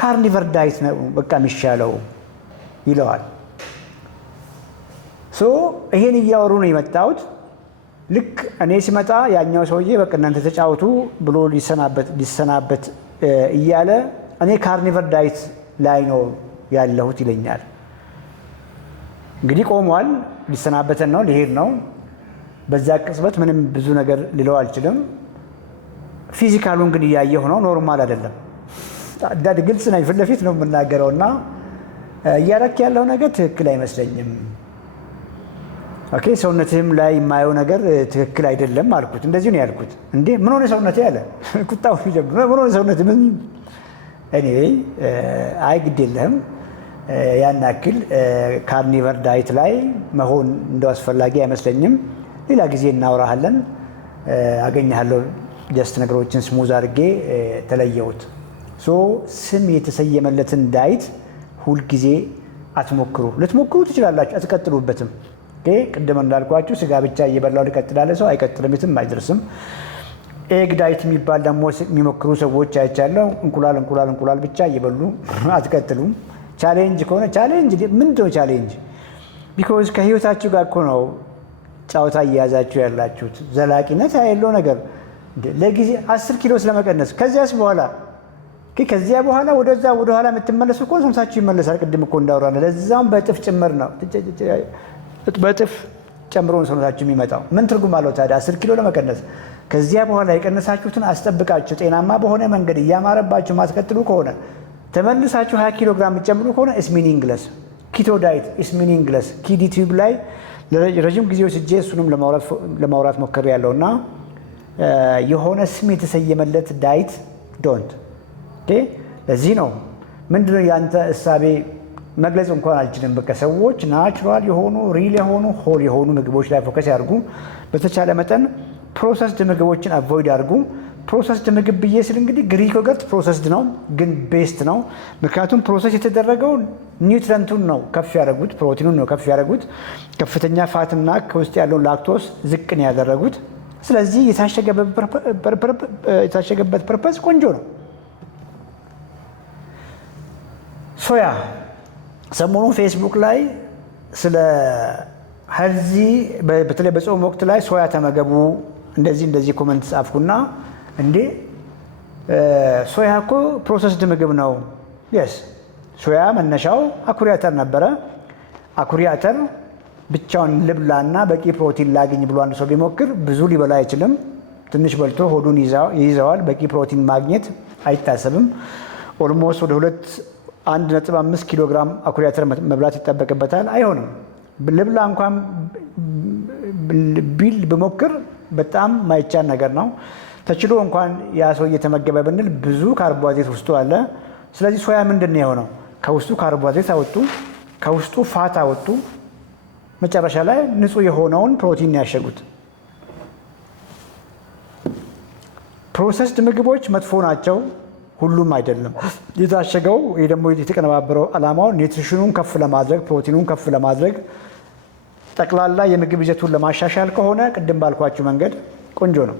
ካርኒቨር ዳይት ነው በቃ የሚሻለው ይለዋል። ሶ ይሄን እያወሩ ነው የመጣሁት። ልክ እኔ ሲመጣ ያኛው ሰውዬ በቃ እናንተ ተጫወቱ ብሎ ሊሰናበት እያለ እኔ ካርኒቨር ዳይት ላይ ነው ያለሁት ይለኛል። እንግዲህ ቆሟል፣ ሊሰናበተን ነው፣ ሊሄድ ነው። በዛ ቅጽበት ምንም ብዙ ነገር ልለው አልችልም። ፊዚካሉን ግን እያየሁ ነው፣ ኖርማል አይደለም። አንዳንድ ግልጽ ነኝ፣ ፊት ለፊት ነው የምናገረው እና እያረክ ያለው ነገር ትክክል አይመስለኝም። ኦኬ ሰውነትህም ላይ የማየው ነገር ትክክል አይደለም አልኩት። እንደዚህ ነው ያልኩት። እንዴ ምን ሆነ ሰውነቴ ያለ ቁጣው ይጀምር። ምን ሆነ ሰውነቴ? ምን እኔ አይ ግድ የለህም ያን ያክል ካርኒቨር ዳይት ላይ መሆን እንደው አስፈላጊ አይመስለኝም። ሌላ ጊዜ እናወራሃለን፣ አገኘሃለሁ። ጀስት ነገሮችን ስሙዝ አድርጌ ተለየሁት። ሶ ስም የተሰየመለትን ዳይት ሁልጊዜ አትሞክሩ። ልትሞክሩ ትችላላችሁ፣ አትቀጥሉበትም። ቅድም እንዳልኳችሁ ስጋ ብቻ እየበላው ሊቀጥላለ ሰው አይቀጥልም፣ የትም አይደርስም። ኤግ ዳይት የሚባል ደግሞ የሚሞክሩ ሰዎች አይቻለሁ። እንቁላል ብቻ እየበሉ አትቀጥሉም። ቻሌንጅ ከሆነ ቻሌንጅ ምንድነው ቻሌንጅ? ቢኮዝ ከህይወታችሁ ጋር እኮ ነው ጫወታ እየያዛችሁ ያላችሁት። ዘላቂነት ያለው ነገር ለጊዜ 10 ኪሎ ስለመቀነስ ከዚያ በኋላ ወደኋላ የምትመለሱ እኮ ሰምሳችሁ ይመለሳል። ቅድም እኮ እንዳወራን ለዛም በእጥፍ ጭምር ነው፣ በእጥፍ ጨምሮ ሰውነታችሁ የሚመጣው። ምን ትርጉም አለው ታዲያ 10 ኪሎ ለመቀነስ? ከዚያ በኋላ የቀነሳችሁትን አስጠብቃችሁ ጤናማ በሆነ መንገድ እያማረባችሁ ማስቀጥሉ ከሆነ ተመልሳችሁ 20 ኪሎ ግራም የምትጨምሩ ከሆነ ኢስ ሚኒንግለስ። ኪቶ ዳይት ኢስ ሚኒንግለስ። ኪዲ ቲዩብ ላይ ለረጅም ጊዜ ወስጄ እሱንም ለማውራት ሞክሬያለሁ እና የሆነ ስም የተሰየመለት ዳይት ዶንት። ለዚህ ነው ምንድነው ያንተ እሳቤ መግለጽ እንኳን አልችልም። በቃ ሰዎች ናቹራል የሆኑ ሪል የሆኑ ሆል የሆኑ ምግቦች ላይ ፎከስ ያድርጉ። በተቻለ መጠን ፕሮሰስድ ምግቦችን አቮይድ አድርጉ። ፕሮሰስድ ምግብ ብዬ ስል እንግዲህ ግሪክ ዮገርት ፕሮሰስድ ነው ግን ቤስት ነው። ምክንያቱም ፕሮሰስ የተደረገው ኒውትረንቱን ነው ከፍ ያደረጉት፣ ፕሮቲኑን ነው ከፍ ያደረጉት። ከፍተኛ ፋትና ከውስጥ ያለውን ላክቶስ ዝቅ ነው ያደረጉት። ስለዚህ የታሸገበት ፐርፐስ ቆንጆ ነው። ሶያ ሰሞኑን ፌስቡክ ላይ ስለ ሄልዚ በተለይ በጾም ወቅት ላይ ሶያ ተመገቡ እንደዚህ ኮመንት ጻፍኩና እንዴ ሶያ እኮ ፕሮሰስድ ምግብ ነው። የስ ሶያ መነሻው አኩሪ አተር ነበረ። አኩሪ አተር ብቻውን ልብላና በቂ ፕሮቲን ላግኝ ብሎ አንድ ሰው ቢሞክር ብዙ ሊበላ አይችልም። ትንሽ በልቶ ሆዱን ይይዘዋል። በቂ ፕሮቲን ማግኘት አይታሰብም። ኦልሞስት ወደ 1.5 ኪሎ ግራም አኩሪ አተር መብላት ይጠበቅበታል። አይሆንም። ልብላ እንኳን ቢል ብሞክር በጣም ማይቻል ነገር ነው። ተችሎ እንኳን ያ ሰው እየተመገበ ብንል ብዙ ካርቦሃይድሬት ውስጡ አለ። ስለዚህ ሶያ ምንድን ነው የሆነው? ከውስጡ ካርቦሃይድሬት አወጡ፣ ከውስጡ ፋት አወጡ። መጨረሻ ላይ ንጹህ የሆነውን ፕሮቲን ያሸጉት። ፕሮሰስድ ምግቦች መጥፎ ናቸው፣ ሁሉም አይደለም። የታሸገው ወይ ደግሞ የተቀነባበረው ዓላማው ኒውትሪሽኑን ከፍ ለማድረግ ፕሮቲኑን ከፍ ለማድረግ ጠቅላላ የምግብ ይዘቱን ለማሻሻል ከሆነ ቅድም ባልኳችሁ መንገድ ቆንጆ ነው።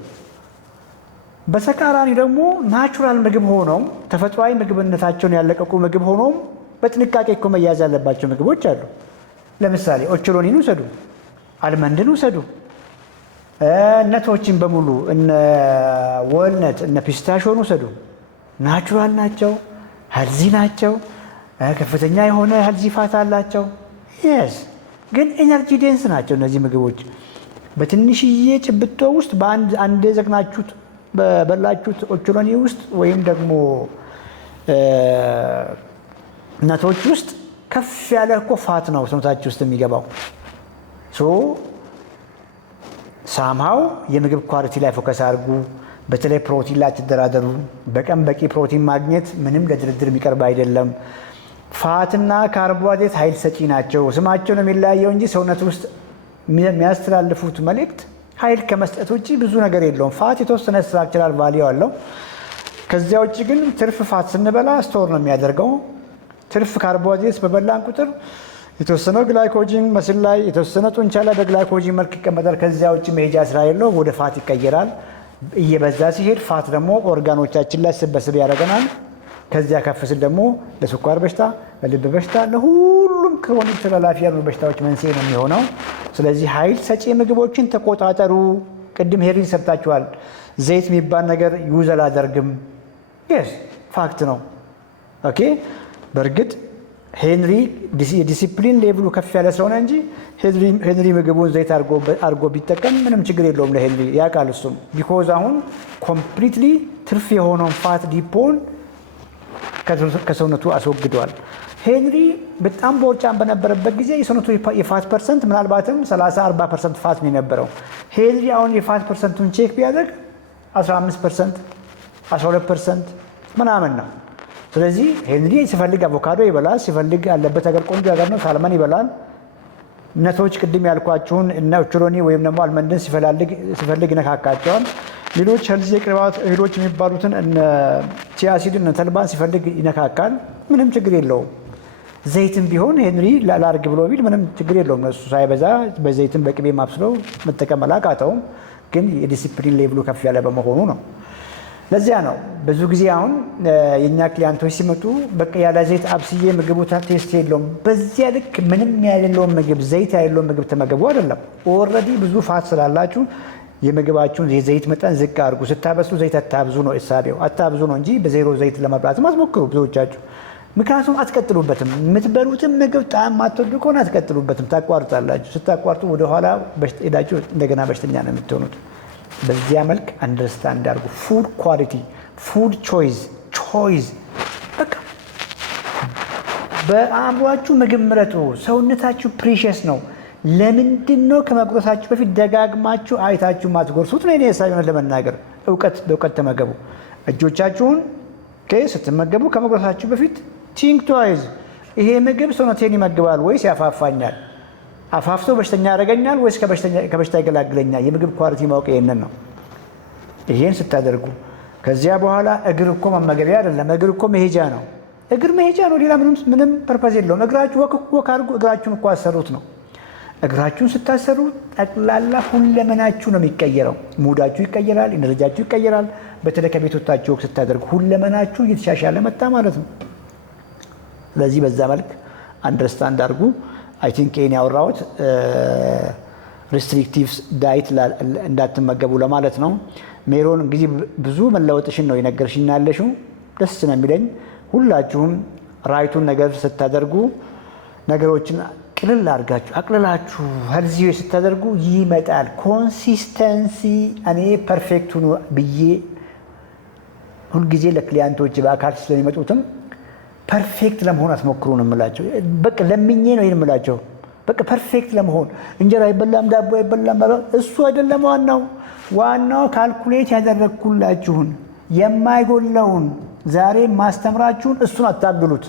በተቃራኒ ደግሞ ናቹራል ምግብ ሆኖም ተፈጥሯዊ ምግብነታቸውን ያለቀቁ ምግብ ሆኖም በጥንቃቄ እኮ መያዝ ያለባቸው ምግቦች አሉ። ለምሳሌ ኦቾሎኒን ውሰዱ፣ አልመንድን ውሰዱ፣ ነቶችን በሙሉ እነ ወልነት እነ ፒስታሾን ውሰዱ። ናቹራል ናቸው፣ ሄልዚ ናቸው፣ ከፍተኛ የሆነ ሄልዚ ፋት አላቸው። የስ ግን ኤነርጂ ዴንስ ናቸው እነዚህ ምግቦች። በትንሽዬ ጭብጦ ውስጥ በአንድ ዘግናችሁት በበላችሁት ኦቾሎኒ ውስጥ ወይም ደግሞ ነቶች ውስጥ ከፍ ያለ እኮ ፋት ነው ሰውነታችሁ ውስጥ የሚገባው። ሳምሃው የምግብ ኳሊቲ ላይ ፎከስ አድርጉ። በተለይ ፕሮቲን ላይ ትደራደሩ። በቀን በቂ ፕሮቲን ማግኘት ምንም ለድርድር የሚቀርብ አይደለም። ፋትና ካርቦሃይድሬት ኃይል ሰጪ ናቸው። ስማቸው ነው የሚለያየው እንጂ ሰውነት ውስጥ የሚያስተላልፉት መልእክት ኃይል ከመስጠት ውጭ ብዙ ነገር የለውም። ፋት የተወሰነ ስትራክቸራል ቫልዩ አለው። ከዚያ ውጭ ግን ትርፍ ፋት ስንበላ ስቶር ነው የሚያደርገው። ትርፍ ካርቦሃይድሬት በበላን ቁጥር የተወሰነው ግላይኮጂን መስል ላይ የተወሰነ ጡንቻ ላይ በግላይኮጂን መልክ ይቀመጣል። ከዚያ ውጭ መሄጃ ስላሌለው ወደ ፋት ይቀየራል። እየበዛ ሲሄድ ፋት ደግሞ ኦርጋኖቻችን ላይ ስበስብ ያደርገናል። ከዚያ ከፍ ሲል ደግሞ ለስኳር በሽታ፣ ለልብ በሽታ፣ ለሁሉም ክሮኒክ ተላላፊ ያሉ በሽታዎች መንስኤ ነው የሚሆነው። ስለዚህ ኃይል ሰጪ ምግቦችን ተቆጣጠሩ። ቅድም ሄሪን ሰብታችኋል። ዘይት የሚባል ነገር ዩዝ አላደርግም። የስ ፋክት ነው። ኦኬ በእርግጥ ሄንሪ የዲሲፕሊን ሌቭሉ ከፍ ያለ ስለሆነ እንጂ ሄንሪ ምግቡን ዘይት አድርጎ ቢጠቀም ምንም ችግር የለውም ለሄንሪ ያውቃል እሱም። ቢኮዝ አሁን ኮምፕሊትሊ ትርፍ የሆነውን ፋት ዲፖን ከሰውነቱ አስወግዷል። ሄንሪ በጣም ቦርጫም በነበረበት ጊዜ የሰውነቱ የፋት ፐርሰንት ምናልባትም 30-40% ፋት ነው የነበረው። ሄንሪ አሁን የፋት ፐርሰንቱን ቼክ ቢያደርግ 15%፣ 12% ምናምን ነው። ስለዚህ ሄንሪ ሲፈልግ አቮካዶ ይበላል፣ ሲፈልግ ያለበት ነገር ቆንጆ ነገር ነው፣ ሳልመን ይበላል። ነቶች ቅድም ያልኳችሁን እነ ኦቾሎኒ ወይም ደግሞ አልመንድን ሲፈልግ ይነካካቸዋል። ሌሎች ሄልዚ የቅባት እህሎች የሚባሉትን እነ ቺያ ሲድ እነ ተልባን ሲፈልግ ይነካካል። ምንም ችግር የለውም። ዘይትም ቢሆን ሄንሪ ላርግ ብሎ ቢል ምንም ችግር የለውም። እሱ ሳይበዛ በዘይትም በቅቤ ማብስለው መጠቀም አላቃተውም። ግን የዲሲፕሊን ሌቭሉ ከፍ ያለ በመሆኑ ነው። ለዚያ ነው ብዙ ጊዜ አሁን የኛ ክሊያንቶች ሲመጡ በቃ ያለ ዘይት አብስዬ ምግቡ ቴስት የለውም። በዚያ ልክ ምንም ያሌለውን ምግብ ዘይት ያሌለውን ምግብ ተመገቡ አይደለም። ኦልሬዲ ብዙ ፋት ስላላችሁ የምግባችሁን የዘይት መጠን ዝቅ አድርጉ። ስታበስሉ ዘይት አታብዙ ነው እሳቤው። አታብዙ ነው እንጂ በዜሮ ዘይት ለመብላትም አትሞክሩ ብዙዎቻችሁ። ምክንያቱም አትቀጥሉበትም። የምትበሉትም ምግብ ጣዕም ማትወዱ ከሆነ አትቀጥሉበትም፣ ታቋርጣላችሁ። ስታቋርጡ ወደኋላ ሄዳችሁ እንደገና በሽተኛ ነው የምትሆኑት። በዚያ መልክ አንደርስታንድ አድርጉ። ፉድ ኳሊቲ፣ ፉድ ቾይዝ በቃ በአእምሯችሁ ምግብ ምረጡ። ሰውነታችሁ ፕሪሸስ ነው። ለምንድን ነው ከመጉረሳችሁ በፊት ደጋግማችሁ አይታችሁ ማትጎርሱት ነው? እኔ ሳይሆን ለመናገር በእውቀት ተመገቡ። እጆቻችሁን ስትመገቡ ከመጉረሳችሁ በፊት ቲንክ ትዋይዝ። ይሄ ምግብ ሰውነቴን ይመግባል ወይስ ያፋፋኛል? አፋፍቶ በሽተኛ ያደርገኛል ወይስ ከበሽታ ይገላግለኛል? የምግብ ኳሊቲ ማወቅ ይሄንን ነው። ይሄን ስታደርጉ ከዚያ በኋላ እግር እኮ መመገቢያ አይደለም። እግር እኮ መሄጃ ነው። እግር መሄጃ ነው። ሌላ ምንም ፐርፐዝ የለውም። እግራችሁ ወክ አድርጉ። እግራችሁን እኮ አሰሩት ነው። እግራችሁን ስታሰሩ ጠቅላላ ሁለመናችሁ ነው የሚቀየረው። ሙዳችሁ ይቀየራል፣ ኢነርጂያችሁ ይቀየራል። በተለይ ከቤት ወጥታችሁ ወክ ስታደርጉ ሁለመናችሁ እየተሻሻለ መጣ ማለት ነው። ስለዚህ በዛ መልክ አንደርስታንድ አድርጉ። አይ ቲንክ ይሄን ያወራሁት ሪስትሪክቲቭ ዳይት እንዳትመገቡ ለማለት ነው። ሜሮን እንግዲህ ብዙ መለወጥሽን ነው የነገርሽኝ ያለሽው። ደስ ነው የሚለኝ። ሁላችሁም ራይቱን ነገር ስታደርጉ ነገሮችን ቅልል አድርጋችሁ አቅልላችሁ ሄልዚ ስታደርጉ ይመጣል። ኮንሲስተንሲ እኔ ፐርፌክቱ ነው ብዬ ሁልጊዜ ለክሊያንቶች በአካል ስለሚመጡትም ፐርፌክት ለመሆን አትሞክሩ ነው የምላቸው። በቃ ለምኜ ነው ይሄን የምላቸው። በቃ ፐርፌክት ለመሆን እንጀራ አይበላም፣ ዳቦ አይበላም፣ እሱ አይደለም ዋናው ካልኩሌት ያደረግኩላችሁን የማይጎለውን ዛሬ ማስተምራችሁን እሱን አታግሉት።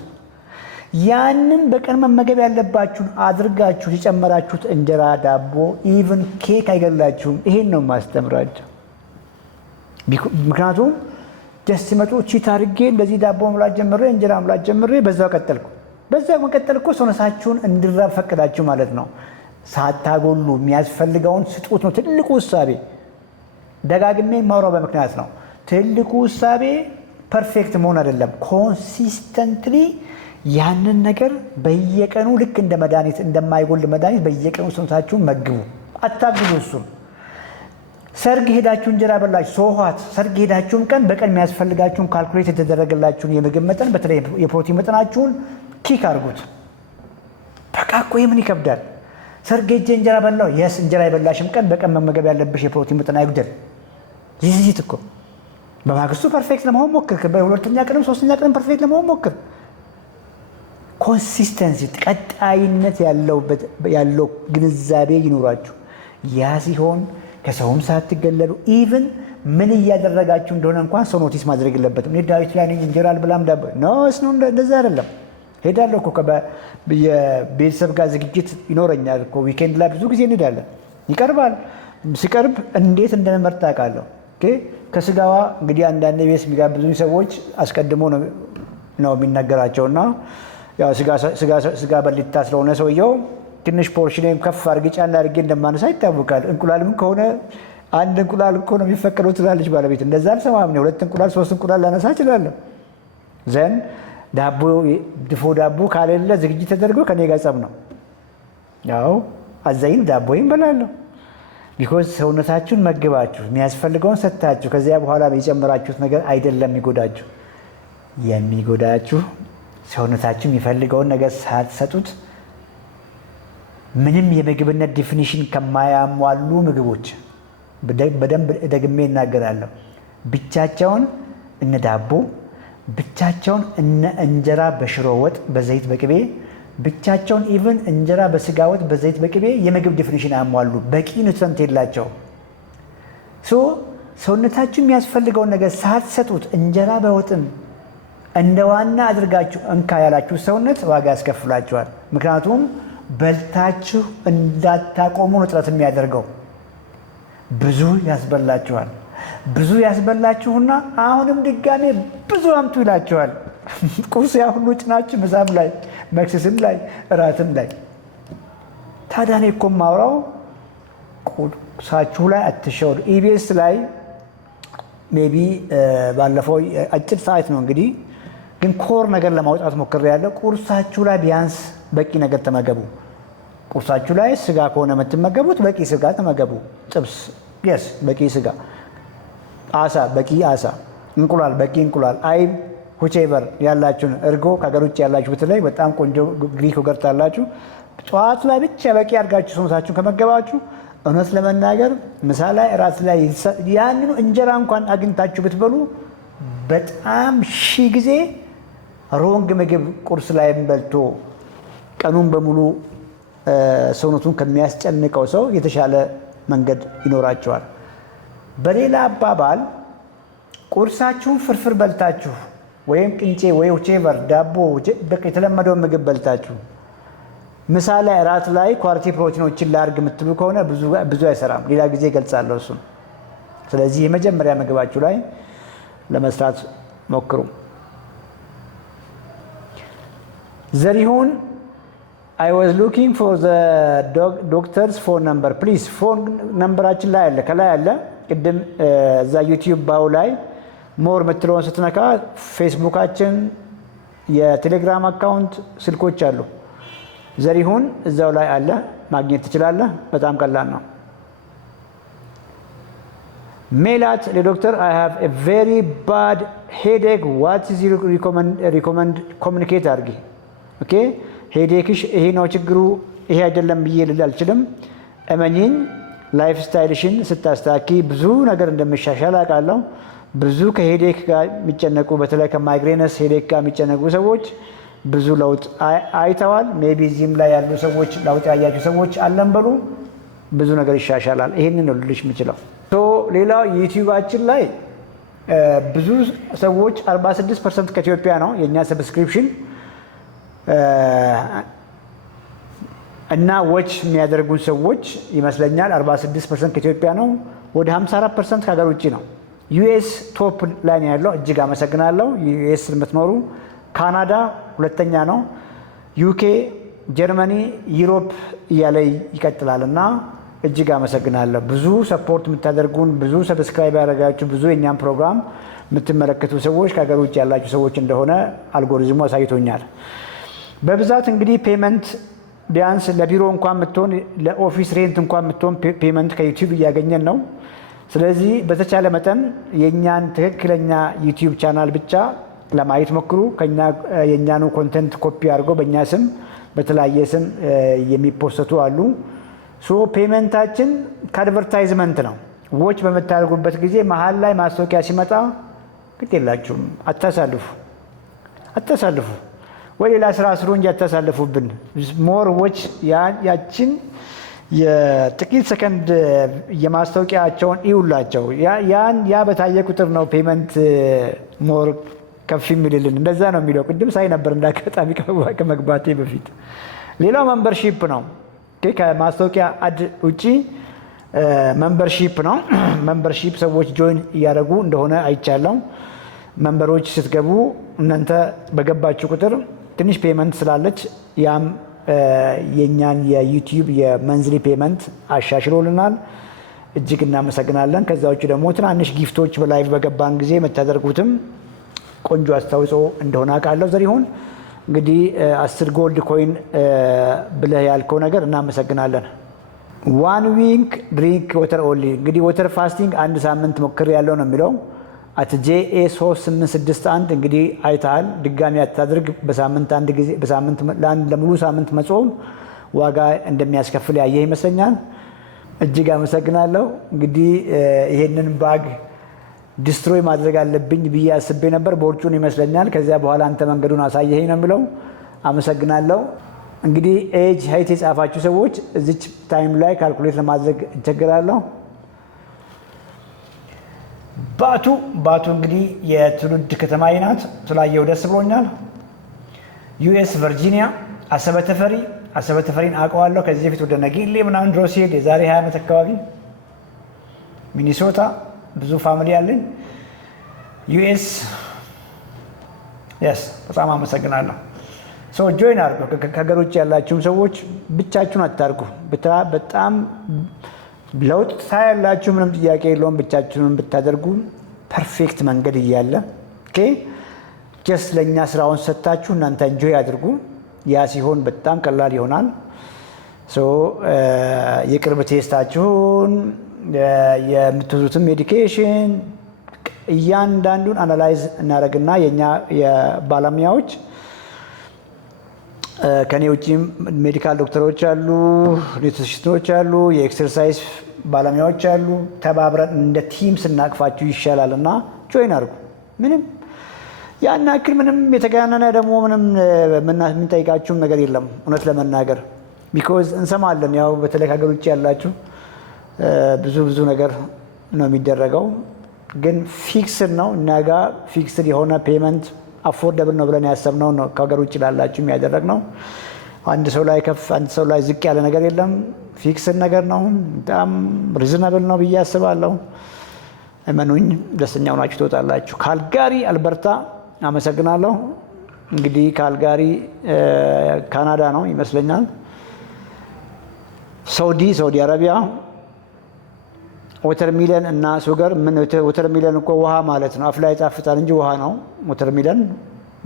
ያንን በቀን መመገብ ያለባችሁን አድርጋችሁ የጨመራችሁት እንጀራ፣ ዳቦ፣ ኢቭን ኬክ አይገላችሁም። ይሄን ነው ማስተምራቸው። ምክንያቱም ደስ ሲመጡ ቺት አድርጌ እንደዚህ ዳቦ መብላት ጀምሬ እንጀራ መብላት ጀምሬ በዛው ቀጠልኩ። በዛው መቀጠል እኮ ሰውነታችሁን እንዲራብ ፈቅዳችሁ ማለት ነው። ሳታጎሉ የሚያስፈልገውን ስጡት ነው ትልቁ እሳቤ። ደጋግሜ የማወራው በምክንያት ነው። ትልቁ እሳቤ ፐርፌክት መሆን አይደለም። ኮንሲስተንትሊ ያንን ነገር በየቀኑ ልክ እንደ መድኃኒት እንደማይጎል መድኃኒት በየቀኑ ሰውነታችሁን መግቡ። አታግዙ እሱን። ሰርግ ሄዳችሁ እንጀራ በላችሁ ሶኋት። ሰርግ ሄዳችሁን ቀን በቀን የሚያስፈልጋችሁን ካልኩሌት የተደረገላችሁን የምግብ መጠን በተለይ የፕሮቲን መጠናችሁን ኪክ አድርጉት። በቃ እኮ የምን ይከብዳል? ሰርግ ሄጄ እንጀራ በላው። የስ እንጀራ የበላሽም ቀን በቀን መመገብ ያለብሽ የፕሮቲን መጠን አይጉደል። ይዝይት እኮ በማግስቱ ፐርፌክት ለመሆን ሞክር። በሁለተኛ ቀንም ሶስተኛ ቀንም ፐርፌክት ለመሆን ሞክር። ኮንሲስተንሲ ቀጣይነት ያለው ግንዛቤ ይኖራችሁ። ያ ሲሆን ከሰውም ሳትገለሉ ኢቭን ምን እያደረጋችሁ እንደሆነ እንኳን ሰው ኖቲስ ማድረግ የለበትም። እኔ ዳዊት ላይ ነኝ እንጀራ አልበላም ዳቦ ኖስ ነው እንደዛ አይደለም። ሄዳለሁ እኮ የቤተሰብ ጋር ዝግጅት ይኖረኛል እኮ ዊኬንድ ላይ ብዙ ጊዜ እንሄዳለን። ይቀርባል። ሲቀርብ እንዴት እንደምመርጥ አውቃለሁ። ከስጋዋ እንግዲህ አንዳንድ ቤት የሚጋብዙኝ ሰዎች አስቀድሞ ነው የሚነገራቸውና ያው ስጋ በሊታ ስለሆነ ሰውየው ትንሽ ፖርሽኔም ከፍ አድርጌ ጫና አድርጌ እንደማነሳ ይታወቃል። እንቁላልም ከሆነ አንድ እንቁላል እኮ ነው የሚፈቀደው ትላለች ባለቤት። እንደዛ አልሰማም ነው። 2 እንቁላል 3 እንቁላል ላነሳ እችላለሁ። ዘን ዳቦ ድፎ ዳቦ ካሌለ ዝግጅት ተደርጎ ከኔ ጋር ጸብ ነው። ያው አዛይን ዳቦዬን በላለሁ። ቢኮዝ ሰውነታችሁን መግባችሁ የሚያስፈልገውን ሰጥታችሁ ከዚያ በኋላ የጨመራችሁት ነገር አይደለም የሚጎዳችሁ። የሚጎዳችሁ ሰውነታችሁ የሚፈልገውን ነገር ሳትሰጡት ምንም የምግብነት ዲፊኒሽን ከማያሟሉ ምግቦች በደንብ ደግሜ እናገራለሁ። ብቻቸውን እነ ዳቦ፣ ብቻቸውን እነ እንጀራ በሽሮ ወጥ በዘይት በቅቤ፣ ብቻቸውን ኢቭን እንጀራ በስጋ ወጥ በዘይት በቅቤ የምግብ ዲፊኒሽን አያሟሉ። በቂ ኑትረንት የላቸው። ሰውነታችሁ የሚያስፈልገውን ነገር ሳትሰጡት እንጀራ በወጥም እንደ ዋና አድርጋችሁ እንካ ያላችሁ ሰውነት ዋጋ ያስከፍላችኋል። ምክንያቱም በልታችሁ እንዳታቆሙ ነው ጥረት የሚያደርገው። ብዙ ያስበላችኋል። ብዙ ያስበላችሁና አሁንም ድጋሜ ብዙ አምጡ ይላችኋል። ቁርስ ያ ሁሉ ጭናችሁ ምሳም ላይ መክሰስም ላይ እራትም ላይ። ታዲያ እኔ እኮ የማወራው ቁርሳችሁ ላይ አትሸወዱ። ኢቢኤስ ላይ ሜቢ ባለፈው አጭር ሰዓት ነው እንግዲህ ግን ኮር ነገር ለማውጣት ሞክሬያለሁ። ቁርሳችሁ ላይ ቢያንስ በቂ ነገር ተመገቡ። ቁርሳችሁ ላይ ስጋ ከሆነ የምትመገቡት በቂ ስጋ ተመገቡ። ጥብስ የስ በቂ ስጋ፣ አሳ በቂ አሳ፣ እንቁላል በቂ እንቁላል፣ አይብ ሁቼቨር ያላችሁን እርጎ ከሀገር ውጭ ያላችሁ በተለይ በጣም ቆንጆ ግሪክ ዮገርት አላችሁ። ጠዋት ላይ ብቻ በቂ አድርጋችሁ ሰውነታችሁን ከመገባችሁ እውነት ለመናገር ምሳ ላይ እራት ላይ ያንኑ እንጀራ እንኳን አግኝታችሁ ብትበሉ በጣም ሺህ ጊዜ ሮንግ ምግብ ቁርስ ላይ በልቶ ቀኑን በሙሉ ሰውነቱን ከሚያስጨንቀው ሰው የተሻለ መንገድ ይኖራቸዋል። በሌላ አባባል ቁርሳችሁን ፍርፍር በልታችሁ ወይም ቅንጬ ወይ ቼቨር ዳቦ የተለመደውን ምግብ በልታችሁ ምሳ ላይ እራት ላይ ኳሊቲ ፕሮቲኖችን ላድርግ የምትሉ ከሆነ ብዙ አይሰራም። ሌላ ጊዜ እገልጻለሁ እሱን። ስለዚህ የመጀመሪያ ምግባችሁ ላይ ለመስራት ሞክሩ። ዘሪሁን I was looking for the doctor's phone number please ፎን ነምበራችን ላይ አለ፣ ከላይ አለ። ቅድም እዛ ዩቲዩብ ባው ላይ ሞር ምትለውን ስትነካ ፌስቡካችን፣ የቴሌግራም አካውንት ስልኮች አሉ። ዘሪሁን እዛው ላይ አለ፣ ማግኘት ትችላለህ። በጣም ቀላል ነው። ሜላት ለዶክተር I have a very bad headache what is you recommend communicate አድርጊ። ኦኬ ሄዴክሽ ይሄ ነው ችግሩ፣ ይሄ አይደለም ብዬ ልል አልችልም። እመኚኝ፣ ላይፍ ስታይልሽን ስታስተካኪ ብዙ ነገር እንደምሻሻል አውቃለሁ። ብዙ ከሄዴክ ጋር የሚጨነቁ በተለይ ከማይግሬነስ ሄዴክ ጋር የሚጨነቁ ሰዎች ብዙ ለውጥ አይተዋል። ሜቢ እዚህም ላይ ያሉ ሰዎች ለውጥ ያያችሁ ሰዎች አለን በሉ። ብዙ ነገር ይሻሻላል። ይሄንን ነው ልልሽ የምችለው። ሌላው ዩቲዩባችን ላይ ብዙ ሰዎች 46% ከኢትዮጵያ ነው የእኛ ሰብስክሪፕሽን እና ዎች የሚያደርጉን ሰዎች ይመስለኛል 46% ከኢትዮጵያ ነው። ወደ 54% ከሀገር ውጭ ነው። ዩኤስ ቶፕ ላይ ነው ያለው። እጅግ አመሰግናለሁ። ዩኤስ የምትኖሩ ካናዳ ሁለተኛ ነው። ዩኬ፣ ጀርመኒ፣ ዩሮፕ እያለ ይቀጥላል እና እጅግ አመሰግናለሁ። ብዙ ሰፖርት የምታደርጉን፣ ብዙ ሰብስክራይብ ያደረጋችሁ፣ ብዙ የኛም ፕሮግራም የምትመለከቱ ሰዎች ከሀገር ውጭ ያላችሁ ሰዎች እንደሆነ አልጎሪዝሙ አሳይቶኛል። በብዛት እንግዲህ ፔመንት ቢያንስ ለቢሮ እንኳን የምትሆን ለኦፊስ ሬንት እንኳን የምትሆን ፔመንት ከዩቲዩብ እያገኘን ነው። ስለዚህ በተቻለ መጠን የእኛን ትክክለኛ ዩቲዩብ ቻናል ብቻ ለማየት ሞክሩ። የእኛኑ ኮንተንት ኮፒ አድርገው በእኛ ስም በተለያየ ስም የሚፖሰቱ አሉ። ፔመንታችን ከአድቨርታይዝመንት ነው። ዎች በምታደርጉበት ጊዜ መሀል ላይ ማስታወቂያ ሲመጣ ግድ የላችሁም፣ አታሳልፉ ወይ ሌላ ስራ ስሩ እንጂ አታሳልፉብን። ሞር ዎች ያችን የጥቂት ሰከንድ የማስታወቂያቸውን ይውላቸው። ያ በታየ ቁጥር ነው ፔመንት ሞር ከፍ የሚልልን። እንደዛ ነው የሚለው። ቅድም ሳይ ነበር እንዳጋጣሚ ከመግባቴ በፊት። ሌላው መንበርሺፕ ነው። ከማስታወቂያ አድ ውጪ መንበርሺፕ ነው። መንበርሺፕ ሰዎች ጆይን እያደረጉ እንደሆነ አይቻለው። መንበሮች ስትገቡ እናንተ በገባችሁ ቁጥር ትንሽ ፔመንት ስላለች ያም የእኛን የዩቲዩብ የመንዝሊ ፔመንት አሻሽሎልናል። እጅግ እናመሰግናለን። ከዛ ውጭ ደግሞ ትናንሽ ጊፍቶች በላይቭ በገባን ጊዜ የምታደርጉትም ቆንጆ አስተዋጽኦ እንደሆነ አውቃለሁ። ዘሪሁን እንግዲህ 10 ጎልድ ኮይን ብለህ ያልከው ነገር እናመሰግናለን። ዋን ዊክ ድሪንክ ወተር ኦንሊ እንግዲህ ወተር ፋስቲንግ 1 ሳምንት ሞክር ያለው ነው የሚለው @JA 3861 እንግዲህ አይተሃል። ድጋሚ አታድርግ። በሳምንት አንድ ጊዜ በሳምንት ለሙሉ ሳምንት መጾም ዋጋ እንደሚያስከፍል ያየህ ይመስለኛል። እጅግ አመሰግናለሁ። እንግዲህ ይሄንን ባግ ዲስትሮይ ማድረግ አለብኝ ብዬ አስቤ ነበር። ቦርጩን ይመስለኛል። ከዚያ በኋላ አንተ መንገዱን አሳየኸኝ ነው የሚለው። አመሰግናለሁ። እንግዲህ ኤጅ ሀይት የጻፋችሁ ሰዎች እዚች ታይም ላይ ካልኩሌት ለማድረግ እቸግራለሁ። ባቱ እንግዲህ የትውልድ ከተማዬ ናት። ስላየው ደስ ብሎኛል። ዩኤስ ቨርጂኒያ አሰበ ተፈሪን አውቀዋለሁ። ከዚህ በፊት ወደ ነጌሌ ምናምን ድሮ ሲሄድ የዛሬ 20 ዓመት አካባቢ። ሚኒሶታ ብዙ ፋሚሊ አለኝ። ዩኤስ የስ በጣም አመሰግናለሁ። ሰው ጆይን አድርጉ። ከሀገር ውጭ ያላችሁም ሰዎች ብቻችሁን አታርጉ። በጣም ለውጥ ታያላችሁ። ምንም ጥያቄ የለውም። ብቻችሁን ብታደርጉ ፐርፌክት መንገድ እያለ ጀስት ለእኛ ስራውን ሰጥታችሁ እናንተ እንጆይ አድርጉ። ያ ሲሆን በጣም ቀላል ይሆናል። የቅርብ ቴስታችሁን የምትወዙትን ሜዲኬሽን እያንዳንዱን አናላይዝ እናደርግና የእኛ የባለሙያዎች ከኔ ውጭም ሜዲካል ዶክተሮች አሉ፣ ኒውትሪሽኖች አሉ፣ የኤክሰርሳይዝ ባለሙያዎች አሉ። ተባብረን እንደ ቲም ስናቅፋችሁ ይሻላል እና ጆይን አድርጉ። ምንም ያን ያክል ምንም የተጋነነ ደግሞ ምንም የምንጠይቃችሁም ነገር የለም። እውነት ለመናገር ቢኮዝ እንሰማለን። ያው በተለይ ከሀገር ውጭ ያላችሁ ብዙ ነገር ነው የሚደረገው፣ ግን ፊክስድ ነው። እኛ ጋር ፊክስድ የሆነ ፔመንት አፎርደብል ነው ብለን ያሰብነው ነው ከሀገር ውጭ ላላችሁ የሚያደረግ ነው። አንድ ሰው ላይ ከፍ አንድ ሰው ላይ ዝቅ ያለ ነገር የለም። ፊክስድ ነገር ነው። በጣም ሪዝናብል ነው ብዬ አስባለሁ። እመኑኝ፣ ደስተኛ ሆናችሁ ትወጣላችሁ። ካልጋሪ አልበርታ አመሰግናለሁ። እንግዲህ ካልጋሪ ካናዳ ነው ይመስለኛል። ሳውዲ አረቢያ ወተርሚለን እና ሱገር ምን ወተርሚለን እኮ ውሃ ማለት ነው። አፍ ላይ ጣፍጣል እንጂ ውሃ ነው። ወተርሚለን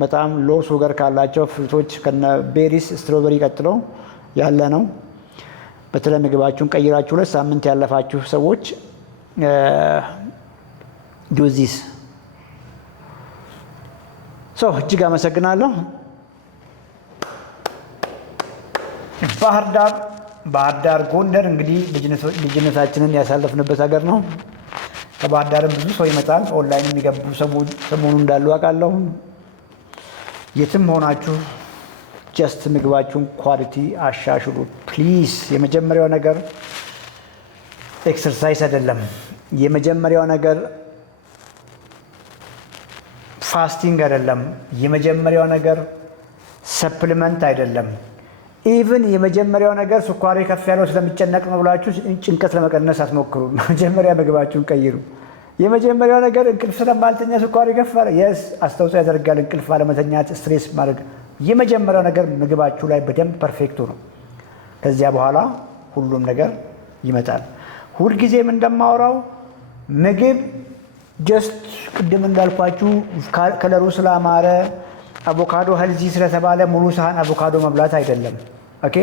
በጣም ሎ ሱገር ካላቸው ፍሩቶች ከነ ቤሪስ ስትሮበሪ ቀጥሎ ያለ ነው። በተለይ ምግባችሁን ቀይራችሁ 2 ሳምንት ያለፋችሁ ሰዎች ጁዚስ እጅግ አመሰግናለሁ። ባህር ዳር ጎንደር እንግዲህ ልጅነታችንን ያሳለፍንበት ሀገር ነው። ከባህር ዳርም ብዙ ሰው ይመጣል። ኦንላይን የሚገቡ ሰሞኑ እንዳሉ አውቃለሁ። የትም ሆናችሁ ጀስት ምግባችሁን ኳሊቲ አሻሽሉ ፕሊዝ። የመጀመሪያው ነገር ኤክሰርሳይዝ አይደለም። የመጀመሪያው ነገር ፋስቲንግ አይደለም። የመጀመሪያው ነገር ሰፕሊመንት አይደለም። ኢቭን የመጀመሪያው ነገር ስኳሪ ከፍ ያለው ስለሚጨነቅ ነው ብላችሁ ጭንቀት ለመቀነስ አትሞክሩ። መጀመሪያ ምግባችሁን ቀይሩ። የመጀመሪያው ነገር እንቅልፍ ስለማልተኛ ስኳሪ ከፍ አለ። የስ አስተዋጽኦ ያደርጋል። እንቅልፍ አለመተኛት፣ ስትሬስ ማድረግ። የመጀመሪያው ነገር ምግባችሁ ላይ በደንብ ፐርፌክቱ ነው። ከዚያ በኋላ ሁሉም ነገር ይመጣል። ሁልጊዜም እንደማወራው ምግብ ጀስት ቅድም እንዳልኳችሁ ከለሩ ስላማረ አቮካዶ ሄልዚ ስለተባለ ሙሉ ሳህን አቮካዶ መብላት አይደለም። ኦኬ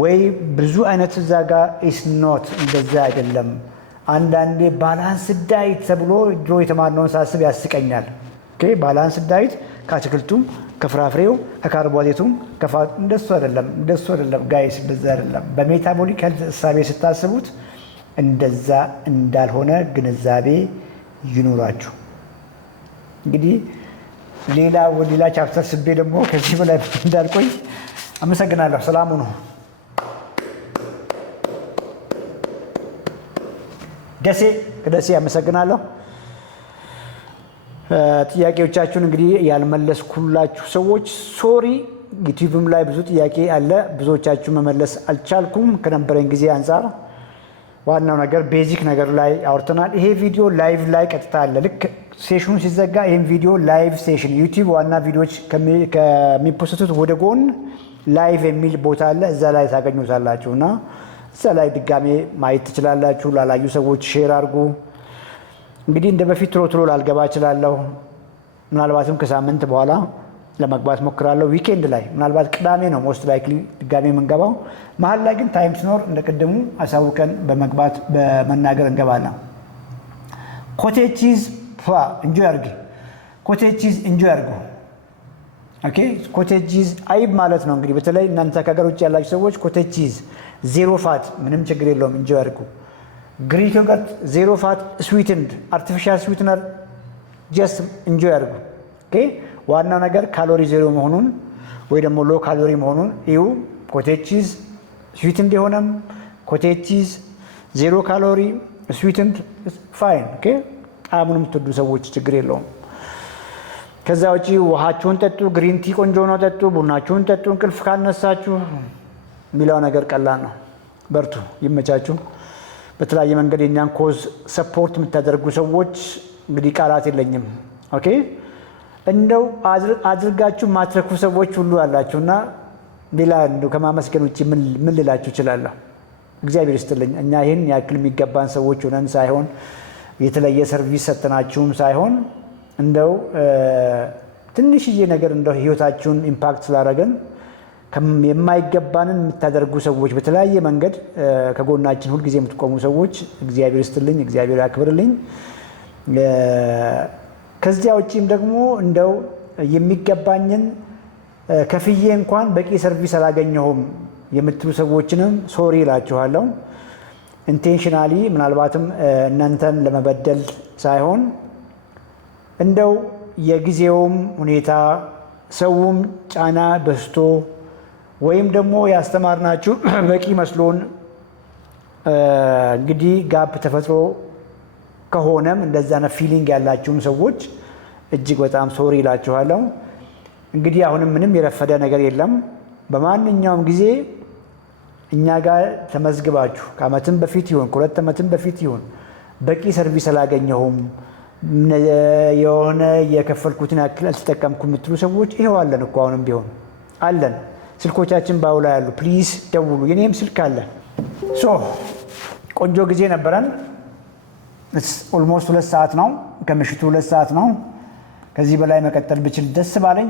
ወይ ብዙ አይነት እዛ ጋር ኢስ ኖት እንደዛ አይደለም። አንዳንዴ ባላንስ ዳይት ተብሎ ድሮ የተማርነውን ሳስብ ያስቀኛል። ኦኬ ባላንስ ዳይት ከአትክልቱም ከፍራፍሬው ከካርቦሃይድሬቱም እንደሱ አይደለም ጋይስ፣ እንደዛ አይደለም። በሜታቦሊክ ሄልዝ እሳቤ ስታስቡት እንደዛ እንዳልሆነ ግንዛቤ ይኑራችሁ። እንግዲህ ሌላ ቻፕተር ስቤ ደግሞ ከዚህ በላይ እንዳልቆይ አመሰግናለሁ። ሰላሙ ነው። ደሴ አመሰግናለሁ። ጥያቄዎቻችሁን እንግዲህ ያልመለስኩላችሁ ሰዎች ሶሪ። ዩቲዩብም ላይ ብዙ ጥያቄ አለ። ብዙዎቻችሁ መመለስ አልቻልኩም ከነበረኝ ጊዜ አንጻር። ዋናው ነገር ቤዚክ ነገር ላይ አውርተናል። ይሄ ቪዲዮ ላይቭ ላይ ቀጥታ አለ። ልክ ሴሽኑ ሲዘጋ ይህን ቪዲዮ ላይቭ ሴሽን ዩቲዩብ ዋና ቪዲዮዎች ከሚፖስቱት ወደ ጎን ላይቭ የሚል ቦታ አለ። እዛ ላይ ታገኙታላችሁ እና እዛ ላይ ድጋሜ ማየት ትችላላችሁ። ላላዩ ሰዎች ሼር አድርጉ። እንግዲህ እንደ በፊት ቶሎ ላልገባ እችላለሁ። ምናልባትም ከሳምንት በኋላ ለመግባት ሞክራለሁ። ዊኬንድ ላይ ምናልባት ቅዳሜ ነው ሞስት ላይክሊ ድጋሜ የምንገባው። መሀል ላይ ግን ታይም ሲኖር እንደቅድሙ አሳውቀን በመግባት በመናገር እንገባለን። ኮቴጅ ቺዝ እንጆይ አድርጊ። ኮቴጅ ቺዝ እንጆይ አድርጉ። ኦኬ ኮቴጅ ቺዝ አይብ ማለት ነው እንግዲህ በተለይ እናንተ ከሀገር ውጭ ያላችሁ ሰዎች ኮቴጅ ቺዝ ዜሮ ፋት ምንም ችግር የለውም እንጆይ አድርጉ። ግሪክ ዮገርት ዜሮ ፋት ስዊትንድ አርቲፊሻል ስዊትነር ጀስት እንጆይ አድርጉ። ኦኬ ዋናው ነገር ካሎሪ ዜሮ መሆኑን ወይ ደግሞ ሎ ካሎሪ መሆኑን እዩ። ኮቴጅ ቺዝ ስዊትንድ የሆነም ኮቴጅ ቺዝ ዜሮ ካሎሪ ስዊትንድ ፋይን። ኦኬ ጣዕሙን የምትወዱ ሰዎች ችግር የለውም። ከዛ ውጪ ውሃችሁን ጠጡ። ግሪን ቲ ቆንጆ ነው፣ ጠጡ። ቡናችሁን ጠጡ። እንቅልፍ ካነሳችሁ የሚለው ነገር ቀላል ነው። በርቱ፣ ይመቻችሁ። በተለያየ መንገድ የኛን ኮዝ ሰፖርት የምታደርጉ ሰዎች እንግዲህ ቃላት የለኝም። ኦኬ እንደው አድርጋችሁ ማትረኩ ሰዎች ሁሉ አላችሁና ሌላ እንደው ከማመስገን ውጭ ምን ልላችሁ እችላለሁ? እግዚአብሔር ይስጥልኝ። እኛ ይህን ያክል የሚገባን ሰዎች ሆነን ሳይሆን የተለየ ሰርቪስ ሰጥናችሁም ሳይሆን እንደው ትንሽዬ ነገር እንደው ህይወታችሁን ኢምፓክት ስላደረገን የማይገባንን የምታደርጉ ሰዎች በተለያየ መንገድ ከጎናችን ሁልጊዜ የምትቆሙ ሰዎች እግዚአብሔር ይስጥልኝ፣ እግዚአብሔር ያክብርልኝ። ከዚያ ውጪም ደግሞ እንደው የሚገባኝን ከፍዬ እንኳን በቂ ሰርቪስ አላገኘሁም የምትሉ ሰዎችንም ሶሪ እላችኋለሁ። ኢንቴንሽናሊ ምናልባትም እናንተን ለመበደል ሳይሆን እንደው የጊዜውም ሁኔታ ሰውም ጫና በስቶ ወይም ደግሞ ያስተማርናችሁ በቂ መስሎን እንግዲህ ጋፕ ተፈጥሮ ከሆነም እንደዛ ነው ፊሊንግ ያላችሁም ሰዎች እጅግ በጣም ሶሪ እላችኋለሁ። እንግዲህ አሁንም ምንም የረፈደ ነገር የለም። በማንኛውም ጊዜ እኛ ጋር ተመዝግባችሁ ከዓመትም በፊት ይሁን ከሁለት ዓመትም በፊት ይሁን በቂ ሰርቪስ አላገኘሁም የሆነ የከፈልኩትን ያክል አልተጠቀምኩም የምትሉ ሰዎች ይኸው አለን እኮ አሁንም ቢሆን አለን። ስልኮቻችን ባውላ ያሉ ፕሊዝ ደውሉ። የኔም ስልክ አለ። ቆንጆ ጊዜ ነበረን። ኦልሞስት 2 ሰዓት ነው፣ ከምሽቱ 2 ሰዓት ነው። ከዚህ በላይ መቀጠል ብችል ደስ ባለኝ።